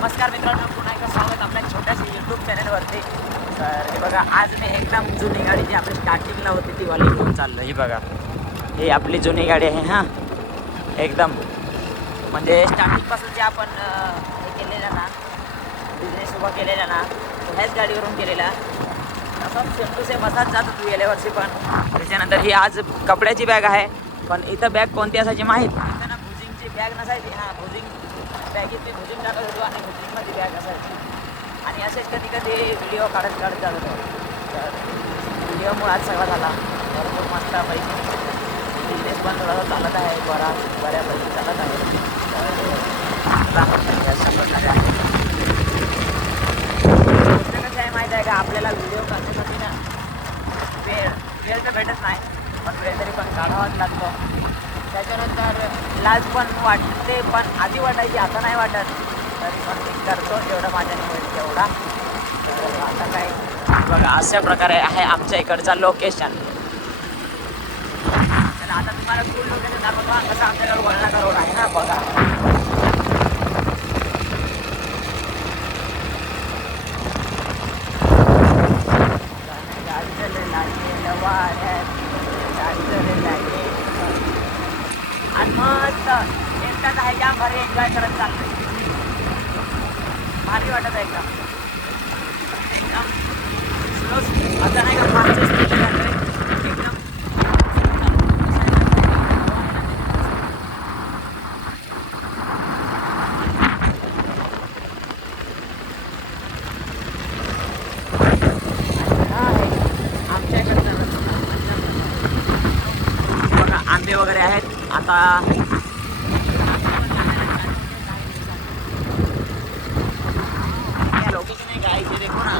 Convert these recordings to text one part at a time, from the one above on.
नमस्कार मित्रांनो पुन्हा एकदा स्वागत आपल्या छोट्याशा यूट्यूब चॅनलवरती तर हे बघा आज मी एकदम जुनी गाडी जी आपली स्टार्टिंगला होती ती वाली घेऊन चाललो ही बघा ही आपली जुनी गाडी आहे हां. एकदम. म्हणजे स्टार्टिंगपासून जे आपण हे केलेलं ना बिझनेस उभा केलेला ना ह्याच गाडीवरून केलेला. असं सेम टू सेम असाच जात होतो गेल्या वर्षी पण. त्याच्यानंतर ही आज कपड्याची बॅग आहे पण इथं बॅग कोणती असायची माहीत? इथं ना भुजिंगची बॅग नसायची हां भुजिंग बॅगेत मी भुजिंग टाकत होतो आणि भुजिंगमध्ये बॅग असायची. आणि असेच कधी कधी व्हिडिओ काढत काढत जात होतो. तर व्हिडिओमुळे आज सगळा झाला. भरपूर मस्त पैकी बिझनेस पण थोडासा चालत आहे. बरा बऱ्यापैकी चालत आहे. तर आहे गोष्ट आहे माहीत आहे का? आपल्याला व्हिडिओ करण्यासाठी ना वेळ वेळ तर भेटत नाही. पण वेळ तरी पण काढावाच लागतो. त्याच्यानंतर लाज पण वाटते पण आधी वाटायची आता नाही वाटत. तरी पण मी करतो जेवढा माझ्याने होईल तेवढा. तर आता काय? बघा अशा प्रकारे आहे आमच्या इकडचा लोकेशन तर आता तुम्हाला फुल लोकेशन दाखवतो. कसं आमच्याकडे वळणाचा रोड आहे ना बघा गाडी चाललेली आहे, वाऱ्यात, गाडी चाललेली आहे. आणि मस्त एकटाच आहे एन्जॉय करत चाललोय. भारी वाटत आहे एकदम स्लो आता नाही का फास्ट स्पीड एकदम हा आहे. आमच्या इकडचं बघा आंबे वगैरे आहेत आता लोकेशन आहे काय इथे देखो ना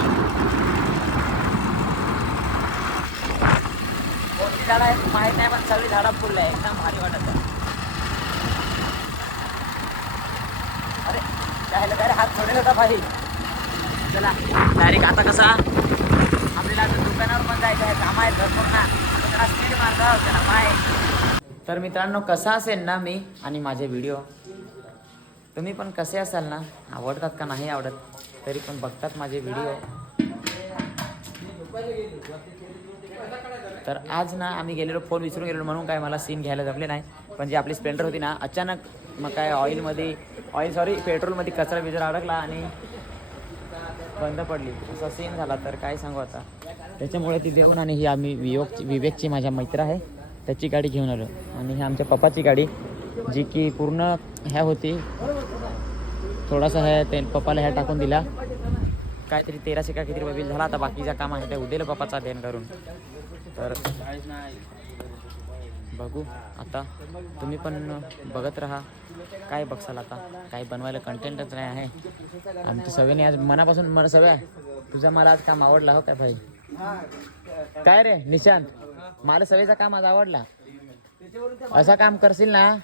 कोणती झाडं आहेत माहीत नाही पण सगळी झाडं फुलले आहे एकदम भारी वाटत आहे. अरे त्याला काय हात थोडे होता भाई चला डायरेक्ट आता कसा? आपल्याला आता दुकानावर पण जायचं आहे काम आहे भरपूर ना. स्पीड मारता चला बाय तर मित्रांनो कसा असेल ना मी आणि माझे व्हिडिओ तुम्ही पण कसे असाल ना आवडतात का नाही आवडत तरी पण बघतात माझे व्हिडिओ तर आज ना आम्ही गेलेलो फोन विसरून गेलेलो म्हणून काय मला सीन घ्यायला जमले नाही. पण जी आपली स्प्लेंडर होती ना अचानक मग काय ऑइलमध्ये ऑइल सॉरी पेट्रोलमध्ये कचरा बिचरा अडकला आणि बंद पडली. असा सीन झाला. तर काय सांगू आता? त्याच्यामुळे ती देऊन आणि ही आम्ही विवेकची विवेकची माझ्या मित्र आहे त्याची गाडी घेऊन आलो. आणि ही आमच्या पप्पाची गाडी जी की पूर्ण ह्या होती. थोडासा ह्या ते पप्पाला ह्या टाकून दिला. काहीतरी तेराशे का किती रुपये बिल झाला. आता बाकीचं काम आहे ते उद्याला पप्पाचा देण करून. तर बघू आता. तुम्ही पण बघत राहा. काय बघसाल आता? काय बनवायला कंटेंटच नाही आहे. आमच्या सगळ्यांनी आज मनापासून मला सगळ्या तुझा मला आज काम आवडला हो काय भाई? काय रे निशांत? मला सवयीचा काम आज आवडला. असा काम करशील ना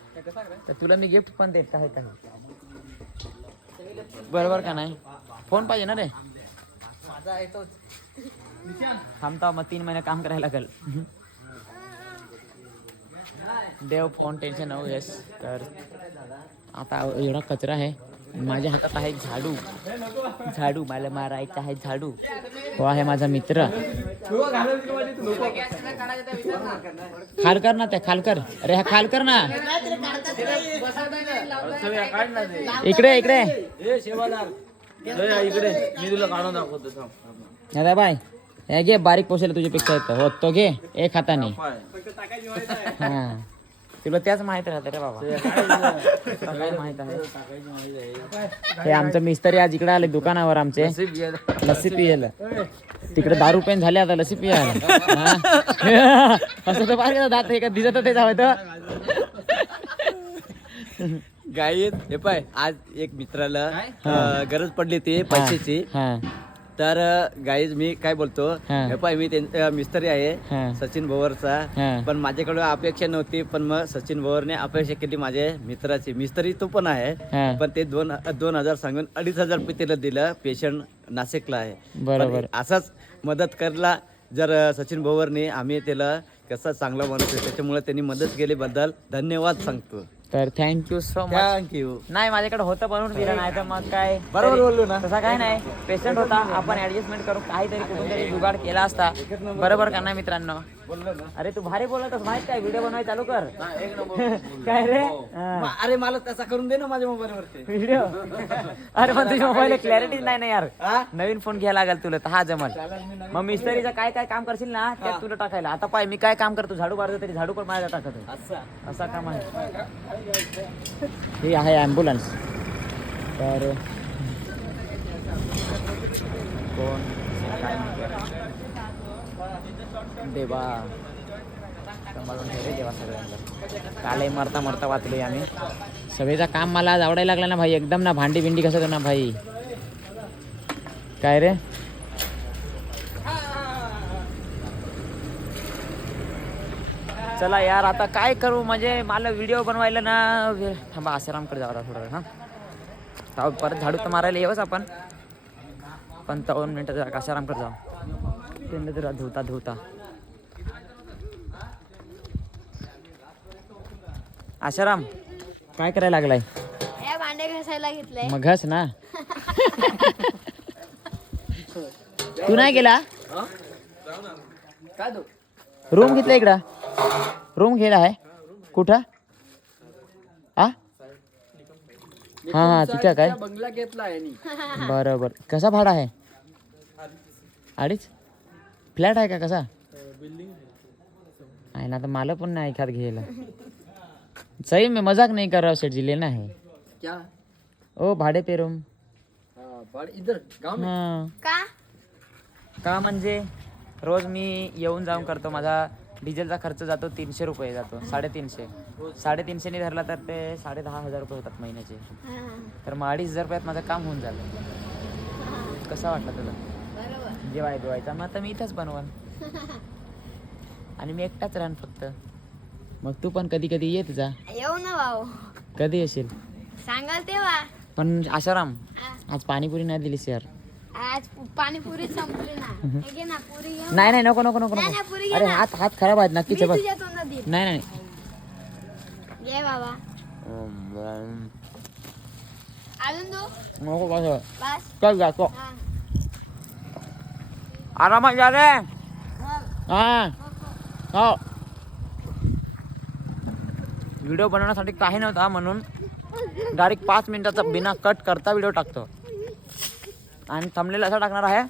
तर तुला मी गिफ्ट पण देत काय काय बरोबर का नाही? फोन पाहिजे ना रे? थांबता मग तीन महिने काम करायला लागेल. देव फोन टेन्शन नको येस तर आता एवढा कचरा आहे. माझ्या हातात आहे झाडू. झाडू मला मारायचा आहे झाडू. तो आहे माझा मित्र. खालकर ना ते खालकर अरे हा खालकर ना. इकडे इकडे. इकडे. मी तुला काढून दाखवतो थांब. दादा बाय. हे घे बारीक पोसेल तुझ्यापेक्षा येतं. हो तो घे. एक हाताने हा. तुला त्याच माहीत राहतं रे बाबा. काय माहीत आहे? हे आमचं मिस्त्री आज इकडे आले दुकानावर आमचे. लस्सी पियला तिकडे दारू पेन झाले आता लस्सी पियाला हा. असं तर पाहिजे दात हे का? दिसत ते जावं गाईत हे पाय आज एक मित्राला अं, गरज पडली ती पैशाची हा तर गाईज मी काय बोलतो हा. हे पाय मी त्यांचा मिस्त्री आहे. सचिन भोवरचा हा. पण माझ्याकडे अपेक्षा नव्हती पण मग सचिन भोवरने अपेक्षा केली माझ्या मित्राची मिस्त्री तो पण आहे हा. पण ते दोन दोन हजार सांगून अडीच हजार रुपये त्याला दिलं पेशंट नाशिकला आहे बरोबर. पण असाच मदत करला जर सचिन भोवरने आम्ही त्याला कसं चांगला बनवतो त्याच्यामुळे त्यांनी मदत केल्याबद्दल धन्यवाद सांगतो तर थँक्यू सो मच थँक्यू नाही माझ्याकडे होतं बनवून दिलं नाही तर मग काय? बरोबर तरी- बोललो ना. तसा काय नाही. पेशंट होता. आपण ऍडजस्टमेंट करून काहीतरी कुठून तरी जुगाड केला असता. बरोबर का नाही मित्रांनो? ना अरे तू भारी बोलतस माहीत काय? व्हिडिओ बनवाय चालू कर. एक नंबर काय रे? म- अरे मला तसा करून दे ना माझ्या मोबाईल वरती व्हिडिओ? अरे पण तुझ्या मोबाईल क्लॅरिटी नाही ना यार. हा? नवीन फोन घ्यायला लागेल तुला तर हा जमल. मग मिस्त्रीचं काय काय काम करशील ना त्यात तुला टाकायला. आता पाय मी काय काम करतो? झाडू मारतो तरी झाडू पण माझ्या टाकत. असा. काम आहे. ही आहे ॲम्ब्युलन्स तर कोण? काय देवा सांभाळून ठेवले देवा सगळ्यांना. कालही मरता मरता वाचले आम्ही. सगळेचा काम मला आज आवडायला लागला ना भाई. एकदम ना भांडी बिंडी कसं ना भाई? काय रे? चला यार आता काय करू? म्हणजे मला व्हिडिओ बनवायला ना थांबा आसारामकडे जावं थोडं हां. ताव परत झाडू तर मारायला येवच आपण. पण दोन मिनटं जरा आसारामकडे जाऊ. त्यांना जरा धुता धुता. आशाराम काय करायला लागलाय? भांडे घासायला घेतलंय. मग घस ना. तू नाही गेला? रूम घेतला इकडं. रूम घेला आहे. कुठं? आ? हा हा तिथं काय? बंगला घेतला बरं बरं कसा भाडा आहे? अडीच? फ्लॅट आहे का कसा? आहे ना तर मला पण नाही एखाद घ्यायला. सही में मजाक नहीं कर रहा हूँ सेठ जी लेना है क्या? ओ भाडे पे रूम हाँ, इधर गाँव में. हां. का? का म्हणजे? रोज मी येऊन जाऊन करतो माझा डिझेलचा खर्च जातो तीनशे रुपये जातो साडेतीनशे. साडेतीनशेने धरला तर ते साडे दहा हजार रुपये होतात महिन्याचे. हा, तर मग अडीच हजार रुपयात माझं काम होऊन झालं कसा वाटला तुला? बरोबर. जेवाय बिवायचा मग आता मी इथंच बनवन. आणि मी एकटाच राहण फक्त. मग तू पण कधी कधी येत जा. येऊ ना भाऊ. कधी येशील? सांगाल तेव्हा. पण आशाराम आज पाणीपुरी नाही दिलीस यार. आज पाणीपुरी संपली ना. हे घे ना पुरी घेऊन. नाही नाही नको नको नको नाही, नको. नाही, पुरी घे अरे ना. हात हात खराब आहेत मी नक्कीच आहे बघ. तुझ्या तोंडात देईन. नाही नाही. घे बाबा. अजून तू नको बस बस. चल जातो हा. आरामात जा रे. हा. हो. व्हिडिओ बनवण्यासाठी काही नव्हता म्हणून डायरेक्ट पाच मिनिटाचा बिना कट करता व्हिडिओ टाकतो. आणि थंबनेल असा टाकणार आहे.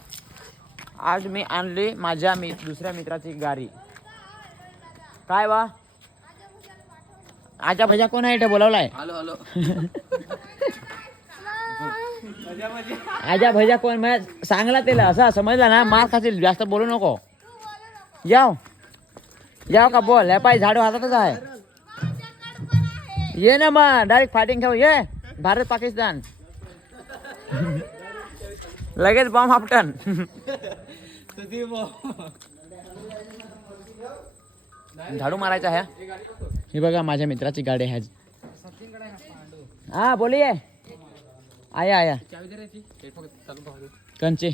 आज मी आणली माझ्या मी दुसऱ्या मित्राची गाडी. काय बा? आजा भजा कोण आहे हॅलो हॅलो. आजा भैया कोण? म्हणजे सांगला त्याला असं समजला ना मार खाशील जास्त बोलू नको. याव याव का बोल? या पाय झाडू हातातच आहे. ये ना मग डायरेक्ट फाइटिंग ठेव ये भारत पाकिस्तान। लगेच बॉम्ब आपटन झाडू मारायचा आहे ही बघा माझ्या मित्राची गाडी आहे. हा बोलिये। आया आया। कंचे.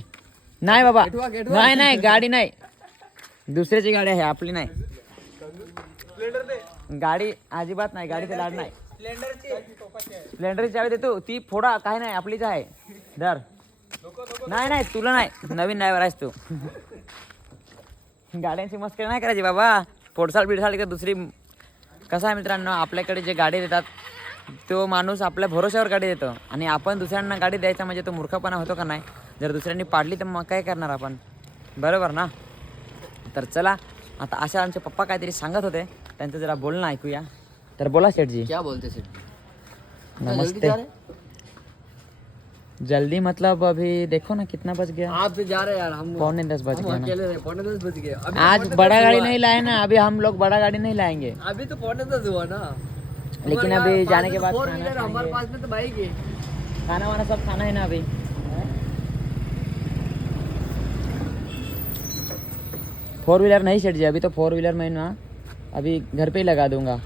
नाही बाबा। नाही नाही गाडी नहीं. नाही दुसऱ्याची गाडी आहे आपली नाही. गाडी अजिबात नाही गाडीचा लाड नाही. स्प्लेंडरची चावी देतो. ती फोडा काय नाही आपलीच आहे. धर. नाही नाही तुला नाही. नवीन ड्रायव्हर आहेस तू. गाड्यांची मस्करी नाही करायची बाबा. फोडसाल बिडसाल का दुसरी. कसं आहे मित्रांनो आपल्याकडे जे गाडी देतात तो माणूस आपल्या भरोश्यावर गाडी देतो. आणि आपण दुसऱ्यांना गाडी द्यायचा म्हणजे तो मूर्खपणा होतो का नाही? जर दुसऱ्यांनी पाडली तर मग काय करणार आपण? बरोबर ना? तर चला आता अशा आमचे पप्पा काहीतरी सांगत होते. त्यांचं जरा बोलणं ऐकूया. तर बोला सेठ जी क्या बोलते सर नमस्ते. जल्दी मतलब अभी देखो ना कितना बज गया। आप तो जा रहे यार हम पौने दस बज गया पौने दस बज आज बड़ा गाड़ी नहीं लाए ना अभी हम लोग बड़ा गाड़ी नहीं लाएँगे। अभी तो पौने दस हुआ ना। लेकिन अभी जाने के बाद खाना हमारे पास में तो बाइक है। खाना वाना सब खाना है ना अभी? फोर व्हीलर नहीं सेट जी अभी तो फोर व्हीलर मैं ना अभी घर पे ही लगा दूँगा।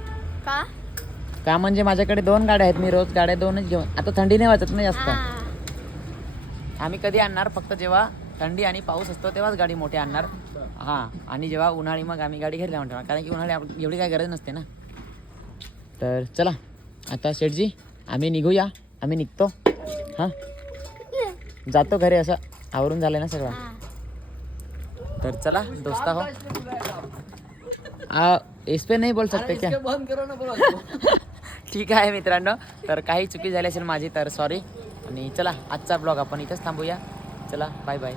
का? का म्हणजे माझ्याकडे दोन गाड्या आहेत मी रोज गाड्या दोनच घेऊन. आता थंडी नाही वाजत ना जास्त. हा. आम्ही कधी आणणार? फक्त जेव्हा थंडी आणि पाऊस असतो तेव्हाच गाडी मोठी आणणार. हां आणि जेव्हा उन्हाळी मग आम्ही गाडी घरी लावून ठेवणार कारण की उन्हाळी आप- एवढी काही गरज नसते ना. तर चला आता शेठजी आम्ही निघूया. आम्ही निघतो. हां. जातो घरी असं. आवरून झालं ना सगळं. हा. तर चला दोस्ता हो. आ, इस पे नहीं बोल सकते क्या? बंद करो ना बोलो ठीक आहे मित्रांनो तर काही चुकी झाली असेल माझी तर सॉरी आणि चला आजचा ब्लॉग आपण इथंच थांबूया. चला बाय बाय